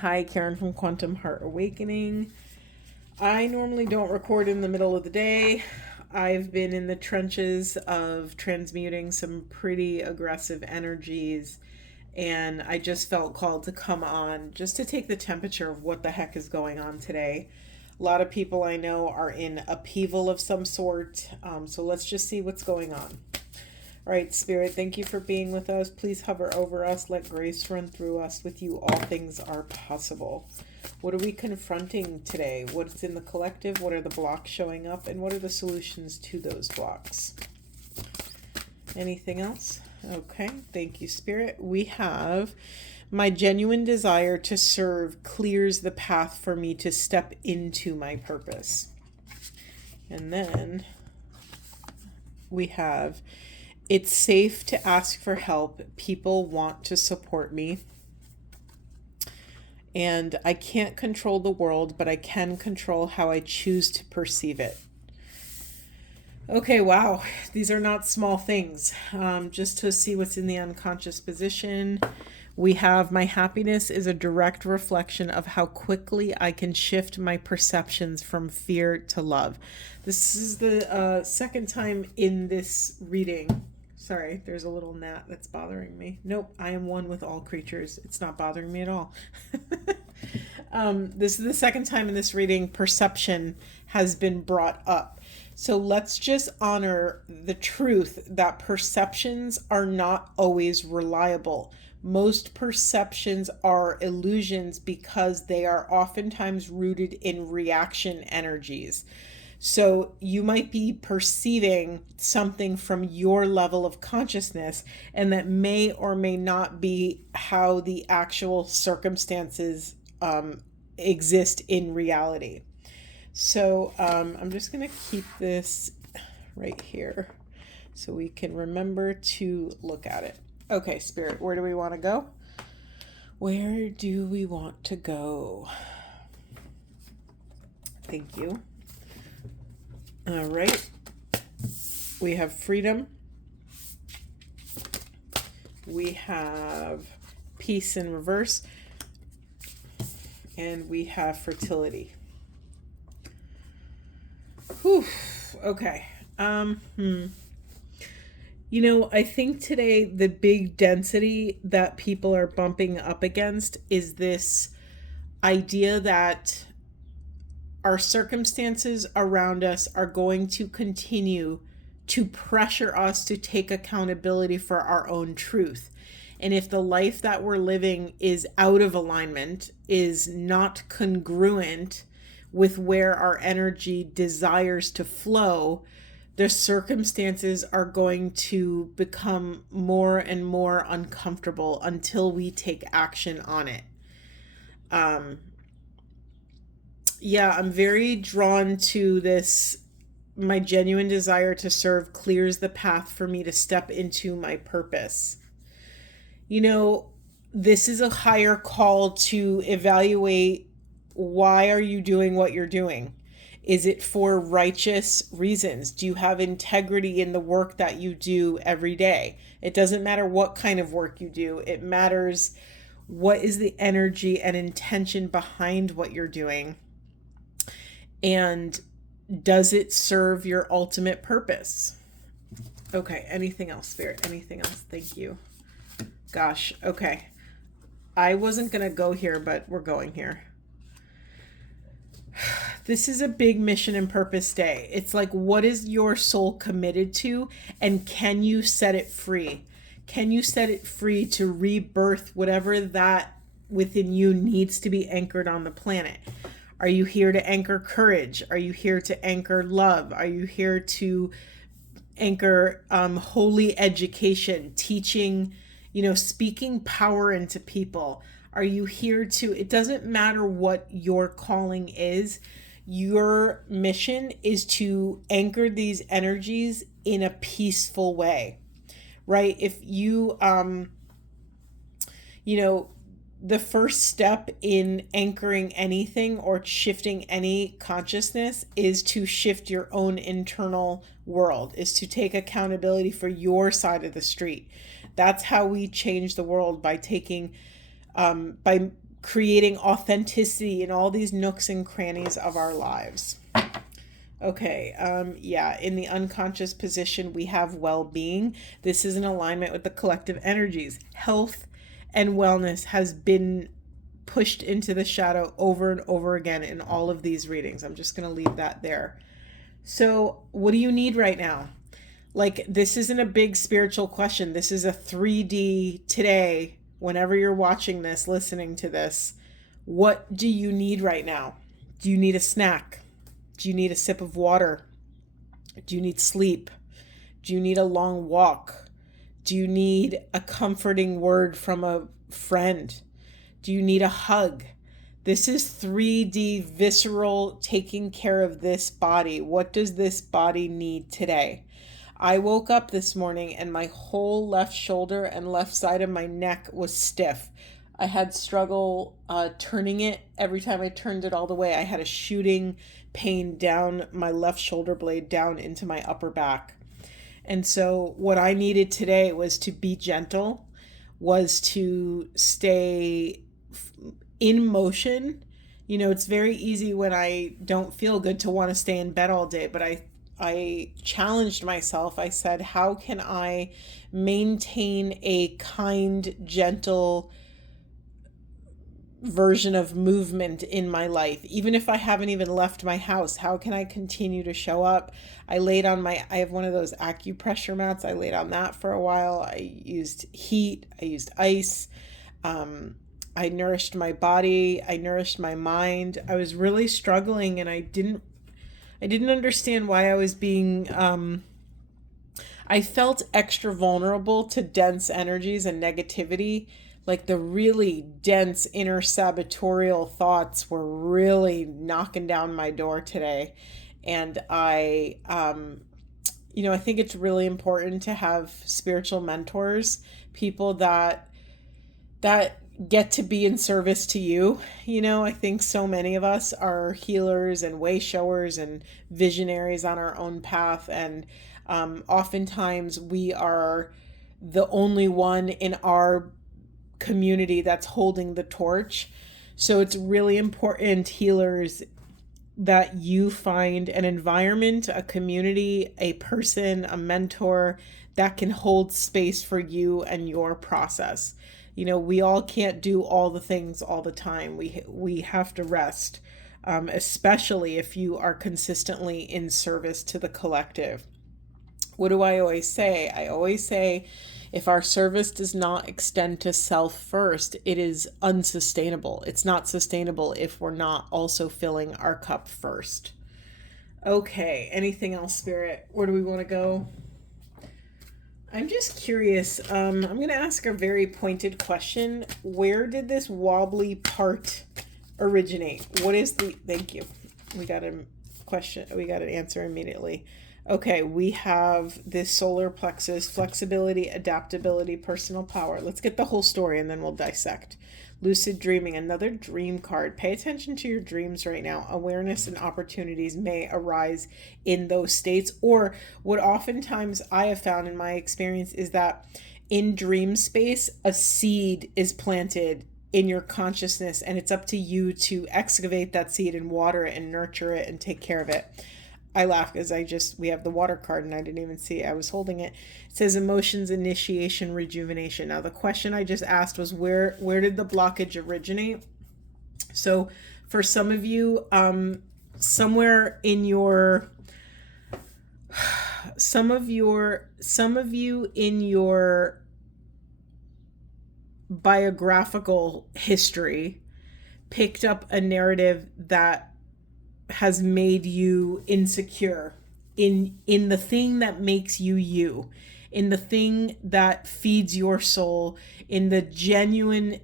Hi, Karen from Quantum Heart Awakening. I normally don't record in the middle of the day. I've been in the trenches of transmuting some pretty aggressive energies, and I just felt called to come on just to take the temperature of what the heck is going on today. A lot of people I know are in upheaval of some sort, so let's just see what's going on. All right, Spirit, thank you for being with us. Please hover over us. Let grace run through us. With you, all things are possible. What are we confronting today? What's in the collective? What are the blocks showing up? And what are the solutions to those blocks? Anything else? Okay, thank you, Spirit. We have my genuine desire to serve clears the path for me to step into my purpose. And then we have it's safe to ask for help. People want to support me. And I can't control the world, but I can control how I choose to perceive it. Okay, wow. These are not small things. Just to see what's in the unconscious position, we have my happiness is a direct reflection of how quickly I can shift my perceptions from fear to love. This is the second time in this reading. Sorry, there's a little gnat that's bothering me. Nope, I am one with all creatures. It's not bothering me at all. This is the second time in this reading perception has been brought up. So let's just honor the truth that perceptions are not always reliable. Most perceptions are illusions because they are oftentimes rooted in reaction energies. So you might be perceiving something from your level of consciousness, and that may or may not be how the actual circumstances exist in reality. So I'm just going to keep this right here so we can remember to look at it. Okay, Spirit, where do we want to go? Where do we want to go? Thank you. All right. We have freedom. We have peace in reverse. And we have fertility. Whew. Okay. You know, I think today the big density that people are bumping up against is this idea that our circumstances around us are going to continue to pressure us to take accountability for our own truth. And if the life that we're living is out of alignment, is not congruent with where our energy desires to flow, the circumstances are going to become more and more uncomfortable until we take action on it. I'm very drawn to this. My genuine desire to serve clears the path for me to step into my purpose. You know, this is a higher call to evaluate, why are you doing what you're doing? Is it for righteous reasons? Do you have integrity in the work that you do every day? It doesn't matter what kind of work you do. It matters what is the energy and intention behind what you're doing. And does it serve your ultimate purpose? Okay, anything else, Spirit? Anything else? Thank you. Gosh, okay. I wasn't going to go here, but we're going here. This is a big mission and purpose day. It's like, what is your soul committed to, and can you set it free? Can you set it free to rebirth whatever that within you needs to be anchored on the planet? Are you here to anchor courage? Are you here to anchor love? Are you here to anchor holy education, teaching, speaking power into people? Are you here to, it doesn't matter what your calling is, your mission is to anchor these energies in a peaceful way, right? If you, the first step in anchoring anything or shifting any consciousness is to shift your own internal world, is to take accountability for your side of the street. That's how we change the world, by taking, by creating authenticity in all these nooks and crannies of our lives. Okay, yeah, in the unconscious position, we have well-being. This is in alignment with the collective energies. Health and wellness has been pushed into the shadow over and over again in all of these readings. I'm just going to leave that there. So, what do you need right now? Like, this isn't a big spiritual question. This is a 3D today. Whenever you're watching this, listening to this, what do you need right now? Do you need a snack? Do you need a sip of water? Do you need sleep? Do you need a long walk? Do you need a comforting word from a friend? Do you need a hug? This is 3D visceral, taking care of this body. What does this body need today? I woke up this morning and my whole left shoulder and left side of my neck was stiff. I had struggle turning it. Every time I turned it all the way, I had a shooting pain down my left shoulder blade down into my upper back. And so what I needed today was to be gentle, was to stay in motion. You know, it's very easy when I don't feel good to want to stay in bed all day, but I challenged myself. I said, how can I maintain a kind, gentle version of movement in my life? Even if I haven't even left my house, how can I continue to show up? I have one of those acupressure mats. I laid on that for a while. I used heat. I used ice. I nourished my body. I nourished my mind. I was really struggling, and I didn't understand why I was being, I felt extra vulnerable to dense energies and negativity. Like the really dense inner sabotorial thoughts were really knocking down my door today. And I think it's really important to have spiritual mentors, people that get to be in service to you. You know, I think so many of us are healers and way showers and visionaries on our own path. And oftentimes we are the only one in our community that's holding the torch. So it's really important, healers, that you find an environment, a community, a person, a mentor that can hold space for you and your process. You know, we all can't do all the things all the time. We have to rest, especially if you are consistently in service to the collective. What do I always say? I always say, if our service does not extend to self first, it is unsustainable. It's not sustainable if we're not also filling our cup first. Okay, anything else, Spirit? Where do we want to go? I'm just curious. I'm going to ask a very pointed question. Where did this wobbly part originate? Thank you. We got a question. We got an answer immediately. Okay, we have this solar plexus, flexibility, adaptability, personal power. Let's get the whole story and then we'll dissect. Lucid dreaming, another dream card. Pay attention to your dreams right now. Awareness and opportunities may arise in those states. Or what oftentimes I have found in my experience is that in dream space, a seed is planted in your consciousness, and it's up to you to excavate that seed and water it and nurture it and take care of it. I laugh because we have the water card and I didn't even see it. I was holding it. It says emotions, initiation, rejuvenation. Now the question I just asked was where did the blockage originate? So for some of you, somewhere in your, some of you in your biographical history picked up a narrative that has made you insecure in the thing that makes you you, in the thing that feeds your soul, in the genuine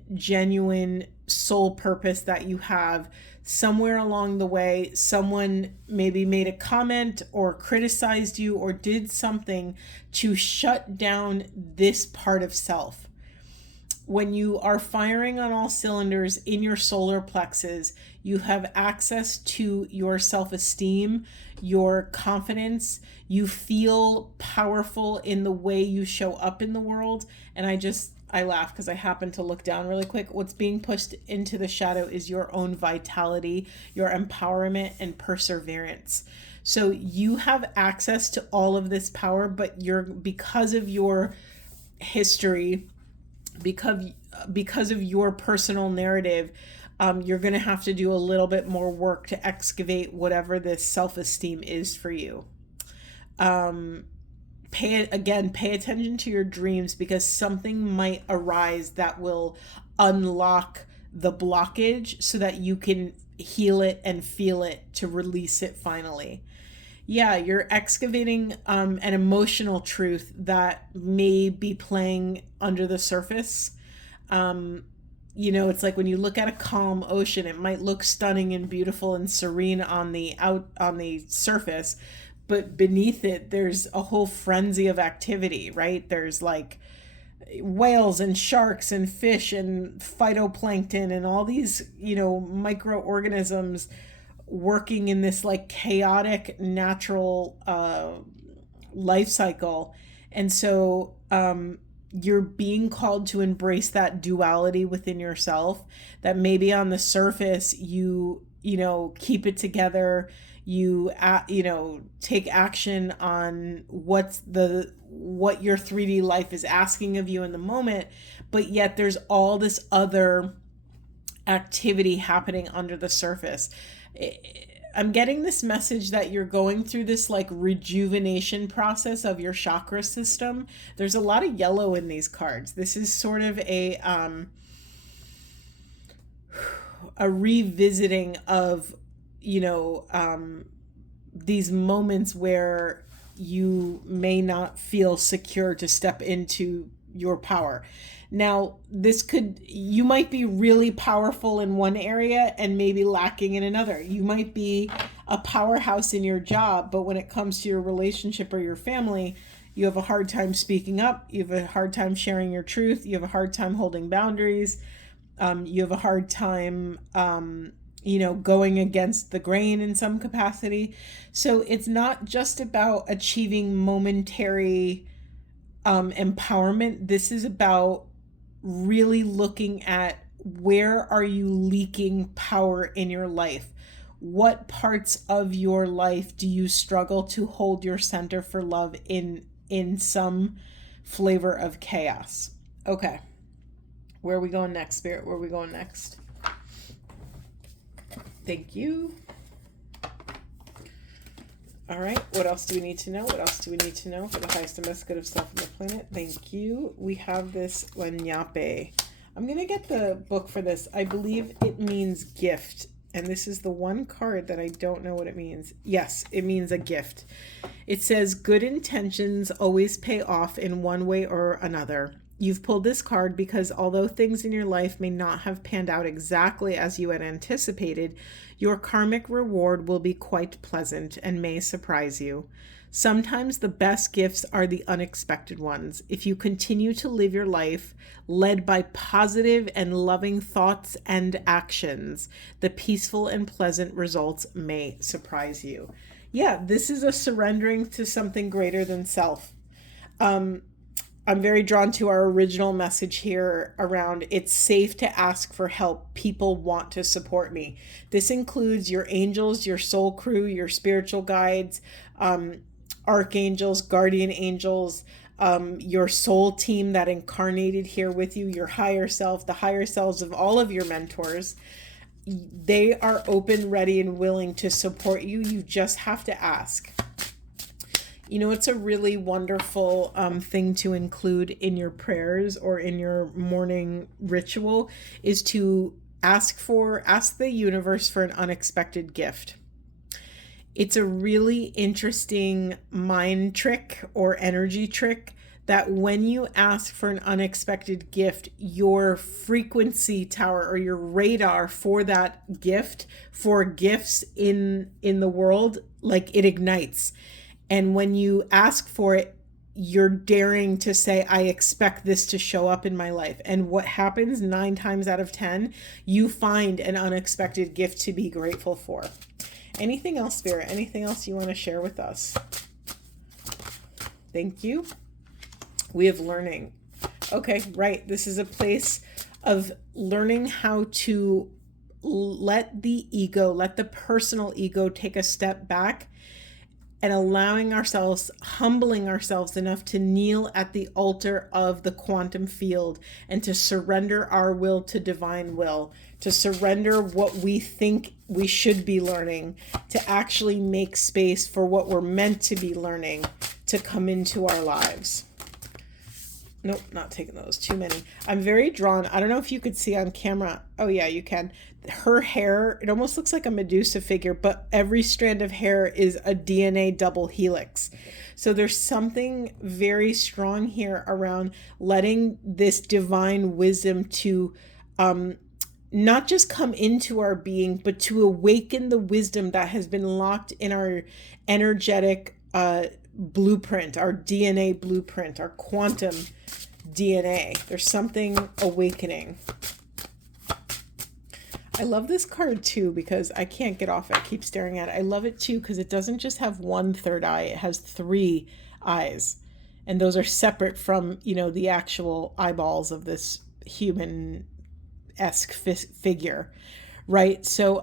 soul purpose that you have. Somewhere along the way, someone maybe made a comment or criticized you or did something to shut down this part of self. When you are firing on all cylinders in your solar plexus, you have access to your self-esteem, your confidence. You feel powerful in the way you show up in the world. And I laugh because I happened to look down really quick. What's being pushed into the shadow is your own vitality, your empowerment, and perseverance. So you have access to all of this power, but because of your history, because of your personal narrative, you're going to have to do a little bit more work to excavate whatever this self-esteem is for you. Pay attention to your dreams, because something might arise that will unlock the blockage so that you can heal it and feel it to release it finally. Yeah, you're excavating an emotional truth that may be playing under the surface. It's like when you look at a calm ocean, it might look stunning and beautiful and serene on the surface, but beneath it, there's a whole frenzy of activity, right? There's like whales and sharks and fish and phytoplankton and all these, microorganisms working in this like chaotic natural life cycle. And so you're being called to embrace that duality within yourself, that maybe on the surface you keep it together, you take action on what your 3D life is asking of you in the moment, but yet there's all this other activity happening under the surface. I'm getting this message that you're going through this like rejuvenation process of your chakra system. There's a lot of yellow in these cards. This is sort of a revisiting of, these moments where you may not feel secure to step into your power. Now, you might be really powerful in one area and maybe lacking in another. You might be a powerhouse in your job, but when it comes to your relationship or your family, you have a hard time speaking up. You have a hard time sharing your truth. You have a hard time holding boundaries. You have a hard time, going against the grain in some capacity. So it's not just about achieving momentary empowerment. This is about really looking at where are you leaking power in your life? What parts of your life do you struggle to hold your center for love in some flavor of chaos? Okay. Where are we going next, Spirit? Where are we going next? Thank you. All right. What else do we need to know? What else do we need to know for the highest and best good of self and the planet? Thank you. We have this Lenyape. I'm going to get the book for this. I believe it means gift. And this is the one card that I don't know what it means. Yes, it means a gift. It says, good intentions always pay off in one way or another. You've pulled this card because although things in your life may not have panned out exactly as you had anticipated, your karmic reward will be quite pleasant and may surprise you. Sometimes the best gifts are the unexpected ones. If you continue to live your life led by positive and loving thoughts and actions, the peaceful and pleasant results may surprise you. Yeah, this is a surrendering to something greater than self. I'm very drawn to our original message here around it's safe to ask for help. People want to support me. This includes your angels, your soul crew, your spiritual guides, archangels, guardian angels, your soul team that incarnated here with you, your higher self, the higher selves of all of your mentors. They are open, ready, and willing to support you. You just have to ask. It's a really wonderful thing to include in your prayers or in your morning ritual is to ask the universe for an unexpected gift. It's a really interesting mind trick or energy trick that when you ask for an unexpected gift, your frequency tower or your radar for that gift, for gifts in the world, like it ignites. And when you ask for it, you're daring to say, I expect this to show up in my life. And what happens 9 times out of 10, you find an unexpected gift to be grateful for. Anything else, Spirit? Anything else you want to share with us? Thank you. We have learning. Okay, right. This is a place of learning how to let the personal ego take a step back and allowing ourselves, humbling ourselves enough to kneel at the altar of the quantum field and to surrender our will to divine will, to surrender what we think we should be learning, to actually make space for what we're meant to be learning to come into our lives. Nope, not taking those. Too many. I'm very drawn. I don't know if you could see on camera. Oh, yeah, you can. Her hair, it almost looks like a Medusa figure, but every strand of hair is a DNA double helix. So there's something very strong here around letting this divine wisdom to not just come into our being, but to awaken the wisdom that has been locked in our energetic blueprint, our DNA blueprint, our quantum DNA. There's something awakening. I love this card too because I can't get off it. I keep staring at it. I love it too because it doesn't just have one third eye. It has 3 eyes. And those are separate from, the actual eyeballs of this human-esque figure. Right? So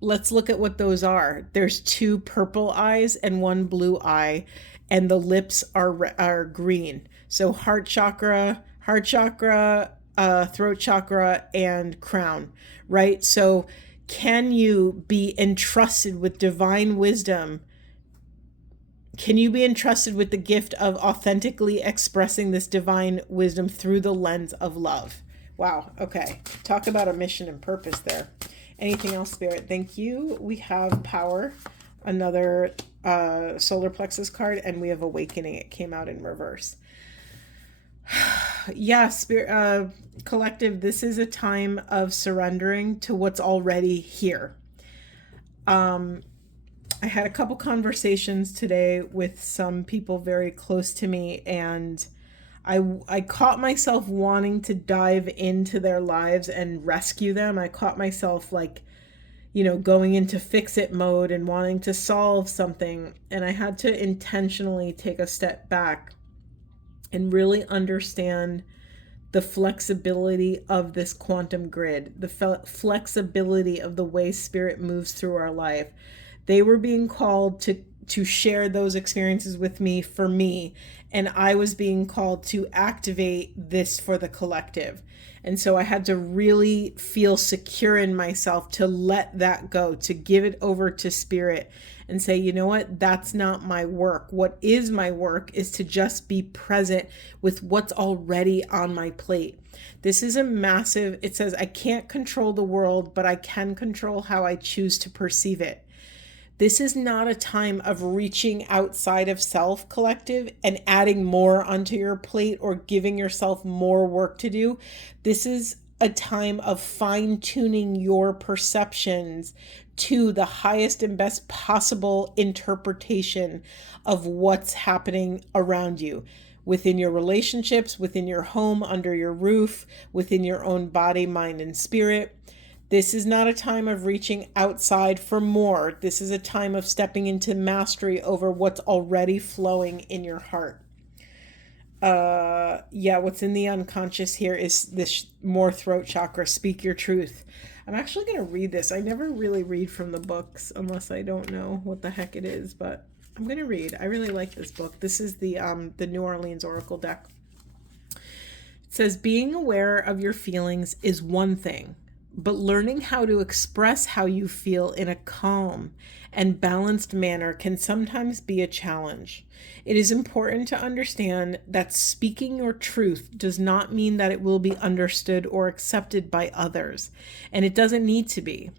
let's look at what those are. There's 2 purple eyes and 1 blue eye, and the lips are green. So heart chakra, throat chakra, and crown, right? So can you be entrusted with divine wisdom? Can you be entrusted with the gift of authentically expressing this divine wisdom through the lens of love? Wow. Okay. Talk about a mission and purpose there. Anything else, Spirit? Thank you. We have power, another solar plexus card, and we have awakening. It came out in reverse. Yeah, Spirit, collective, this is a time of surrendering to what's already here. I had a couple conversations today with some people very close to me, and I caught myself wanting to dive into their lives and rescue them. I caught myself going into fix-it mode and wanting to solve something. And I had to intentionally take a step back and really understand the flexibility of this quantum grid, the flexibility of the way spirit moves through our life. They were being called to share those experiences with me for me, and I was being called to activate this for the collective. And so I had to really feel secure in myself to let that go, to give it over to spirit and say, you know what, that's not my work. What is my work is to just be present with what's already on my plate. This is a massive, it says, I can't control the world, but I can control how I choose to perceive it. This is not a time of reaching outside of self, collective, and adding more onto your plate or giving yourself more work to do. This is a time of fine-tuning your perceptions to the highest and best possible interpretation of what's happening around you, within your relationships, within your home, under your roof, within your own body, mind, and spirit. This is not a time of reaching outside for more. This is a time of stepping into mastery over what's already flowing in your heart. What's in the unconscious here is this more throat chakra, speak your truth. I'm actually going to read this. I never really read from the books unless I don't know what the heck it is, but I'm going to read. I really like this book. This is the New Orleans Oracle deck. It says, being aware of your feelings is one thing, but learning how to express how you feel in a calm and balanced manner can sometimes be a challenge. It is important to understand that speaking your truth does not mean that it will be understood or accepted by others, and it doesn't need to be.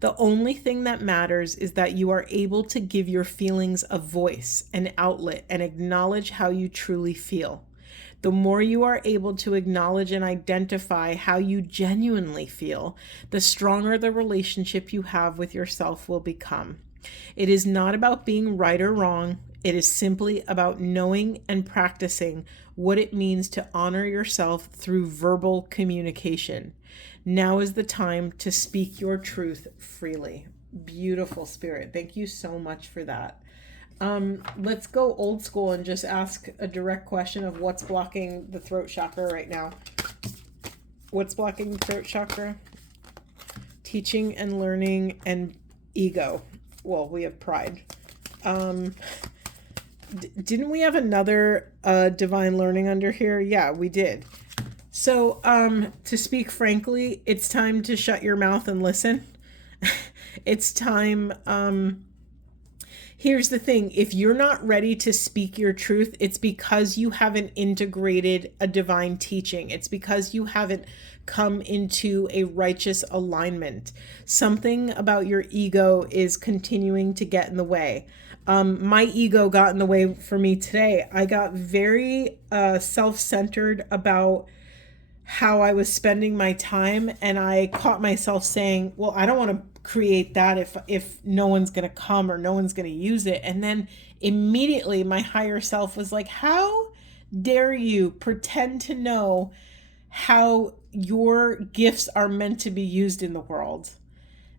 The only thing that matters is that you are able to give your feelings a voice, an outlet, and acknowledge how you truly feel. The more you are able to acknowledge and identify how you genuinely feel, the stronger the relationship you have with yourself will become. It is not about being right or wrong. It is simply about knowing and practicing what it means to honor yourself through verbal communication. Now is the time to speak your truth freely. Beautiful, Spirit. Thank you so much for that. Let's go old school and just ask a direct question of what's blocking the throat chakra right now. What's blocking the throat chakra? Teaching and learning and ego. Well, we have pride. Didn't we have another divine learning under here? Yeah, we did. So, to speak frankly, it's time to shut your mouth and listen. It's time. Here's the thing. If you're not ready to speak your truth, it's because you haven't integrated a divine teaching. It's because you haven't come into a righteous alignment. Something about your ego is continuing to get in the way. My ego got in the way for me today. I got very self-centered about how I was spending my time, and I caught myself saying, well, I don't want to create that if no one's going to come or no one's going to use it. And then immediately my higher self was like, how dare you pretend to know how your gifts are meant to be used in the world?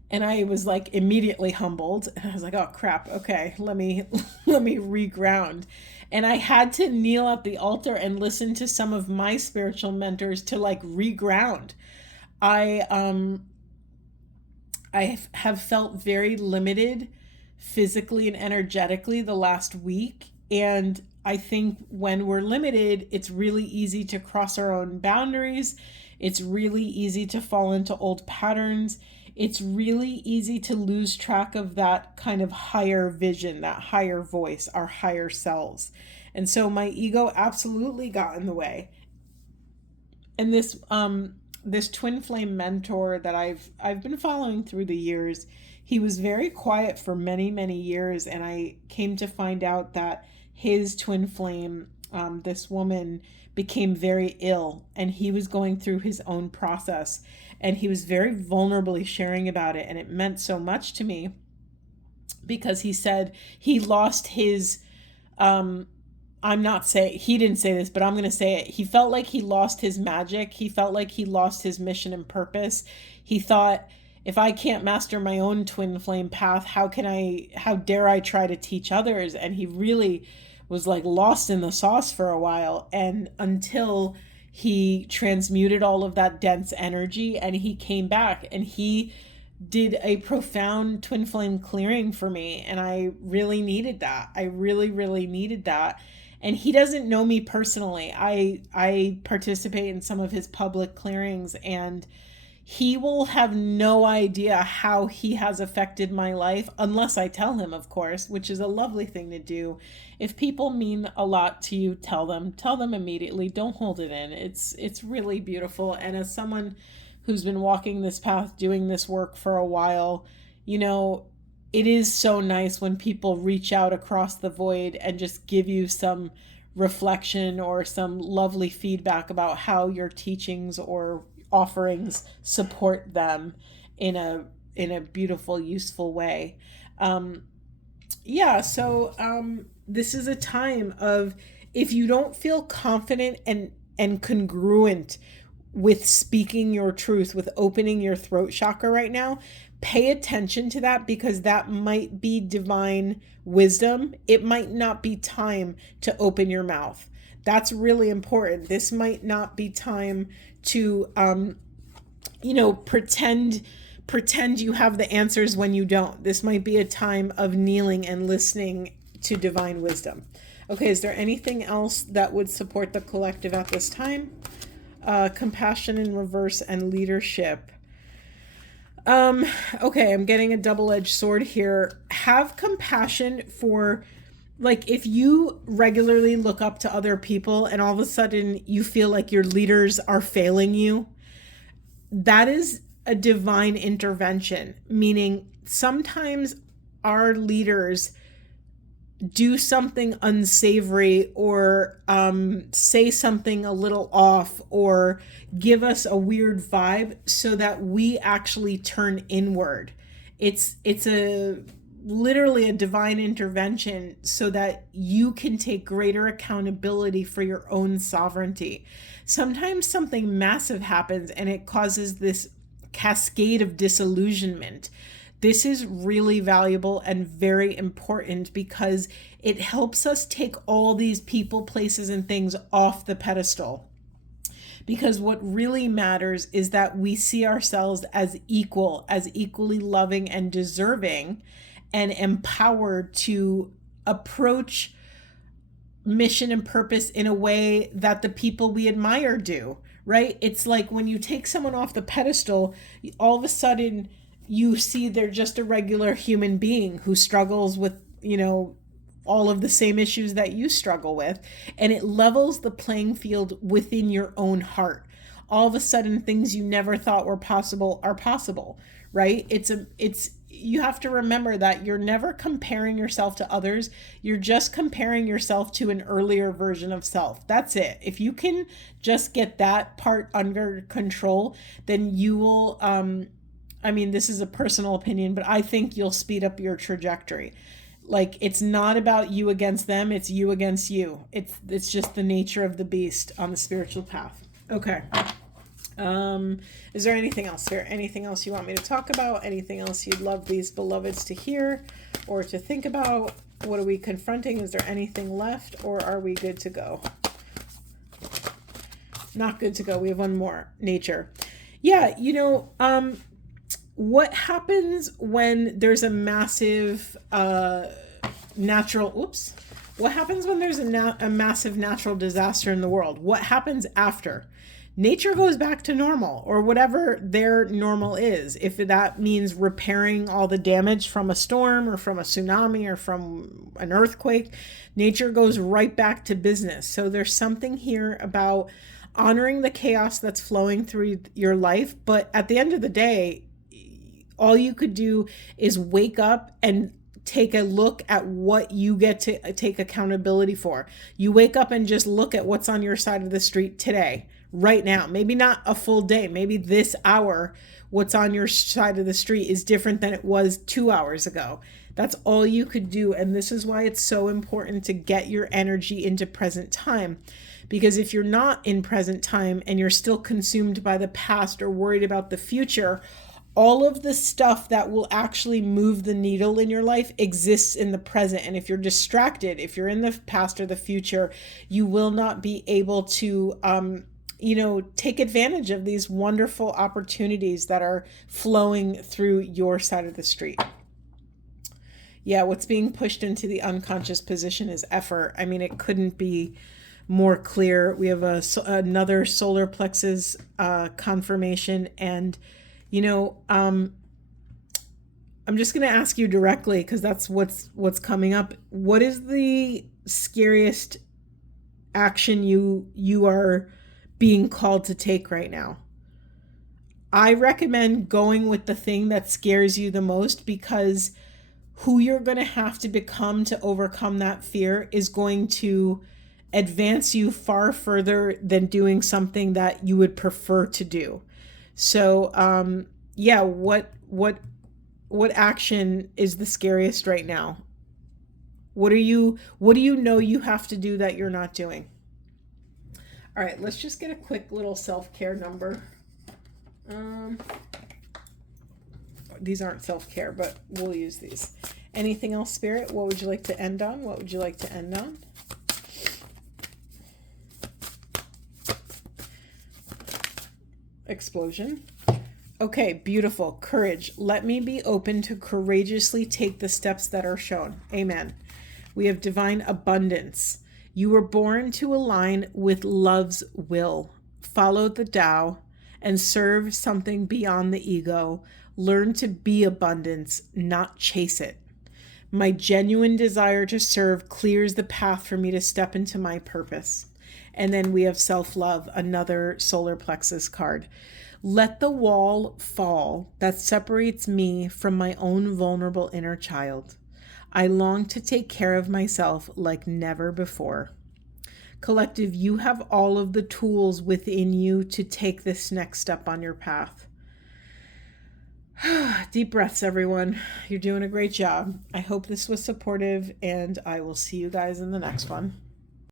And I was like immediately humbled, and I was like, oh crap, okay, let me reground. And I had to kneel at the altar and listen to some of my spiritual mentors to like reground. I have felt very limited physically and energetically the last week, and I think when we're limited, it's really easy to cross our own boundaries. It's really easy to fall into old patterns. It's really easy to lose track of that kind of higher vision, that higher voice, our higher selves. And so my ego absolutely got in the way. And this twin flame mentor that I've been following through the years, he was very quiet for many, many years, and I came to find out that his twin flame, this woman, became very ill, and he was going through his own process, and he was very vulnerably sharing about it, and it meant so much to me because he said he lost his I'm not saying, he didn't say this, but I'm going to say it. He felt like he lost his magic. He felt like he lost his mission and purpose. He thought, if I can't master my own twin flame path, how dare I try to teach others? And he really was like lost in the sauce for a while. And until he transmuted all of that dense energy and he came back and he did a profound twin flame clearing for me. And I really needed that. I really, really needed that. And he doesn't know me personally. I participate in some of his public clearings, and he will have no idea how he has affected my life unless I tell him, of course, which is a lovely thing to do. If people mean a lot to you, tell them immediately. Don't hold it in. It's really beautiful. And as someone who's been walking this path, doing this work for a while, you know, it is so nice when people reach out across the void and just give you some reflection or some lovely feedback about how your teachings or offerings support them in a beautiful, useful way. This is a time of, if you don't feel confident and congruent with speaking your truth, with opening your throat chakra right now, pay attention to that, because that might be divine wisdom. It might not be time to open your mouth. That's really important. This might not be time to, pretend you have the answers when you don't. This might be a time of kneeling and listening to divine wisdom. Okay, is there anything else that would support the collective at this time? Compassion in reverse and leadership. Okay, I'm getting a double-edged sword here. Have compassion for, like, if you regularly look up to other people and all of a sudden you feel like your leaders are failing you, that is a divine intervention, meaning sometimes our leaders do something unsavory or say something a little off or give us a weird vibe so that we actually turn inward. It's literally a divine intervention so that you can take greater accountability for your own sovereignty. Sometimes something massive happens and it causes this cascade of disillusionment This is really valuable and very important because it helps us take all these people, places, and things off the pedestal. Because what really matters is that we see ourselves as equal, as equally loving and deserving and empowered to approach mission and purpose in a way that the people we admire do, right? It's like when you take someone off the pedestal, all of a sudden you see they're just a regular human being who struggles with, all of the same issues that you struggle with, and it levels the playing field within your own heart. All of a sudden things you never thought were possible are possible, right? You have to remember that you're never comparing yourself to others. You're just comparing yourself to an earlier version of self. That's it. If you can just get that part under control, then you will, this is a personal opinion, but I think you'll speed up your trajectory. Like, it's not about you against them, it's you against you. It's just the nature of the beast on the spiritual path. Okay. Is there anything else here? Anything else you want me to talk about? Anything else you'd love these beloveds to hear or to think about? What are we confronting? Is there anything left, or are we good to go? Not good to go. We have one more. Nature. Yeah, what happens when there's a massive what happens when there's a massive natural disaster in the world? What happens after? Nature goes back to normal, or whatever their normal is. If that means repairing all the damage from a storm or from a tsunami or from an earthquake, nature goes right back to business. So there's something here about honoring the chaos that's flowing through your life. But at the end of the day, all you could do is wake up and take a look at what you get to take accountability for. You wake up and just look at what's on your side of the street today, right now. Maybe not a full day. Maybe this hour, what's on your side of the street is different than it was 2 hours ago. That's all you could do. And this is why it's so important to get your energy into present time. Because if you're not in present time and you're still consumed by the past or worried about the future, all of the stuff that will actually move the needle in your life exists in the present. And if you're distracted, if you're in the past or the future, you will not be able to, take advantage of these wonderful opportunities that are flowing through your side of the street. Yeah, what's being pushed into the unconscious position is effort. It couldn't be more clear. We have another solar plexus confirmation, and I'm just going to ask you directly, because that's what's coming up. What is the scariest action you are being called to take right now? I recommend going with the thing that scares you the most, because who you're going to have to become to overcome that fear is going to advance you far further than doing something that you would prefer to do. So, what action is the scariest right now? What do you know you have to do that you're not doing? All right, let's just get a quick little self-care number. These aren't self-care, but we'll use these. Anything else, Spirit? What would you like to end on? What would you like to end on? Explosion. Okay, beautiful. Courage. Let me be open to courageously take the steps that are shown. Amen. We have divine abundance. You were born to align with love's will. Follow the Tao and serve something beyond the ego. Learn to be abundance, not chase it. My genuine desire to serve clears the path for me to step into my purpose. And then we have self-love, another solar plexus card. Let the wall fall that separates me from my own vulnerable inner child. I long to take care of myself like never before. Collective, you have all of the tools within you to take this next step on your path. Deep breaths, everyone. You're doing a great job. I hope this was supportive, and I will see you guys in the next one.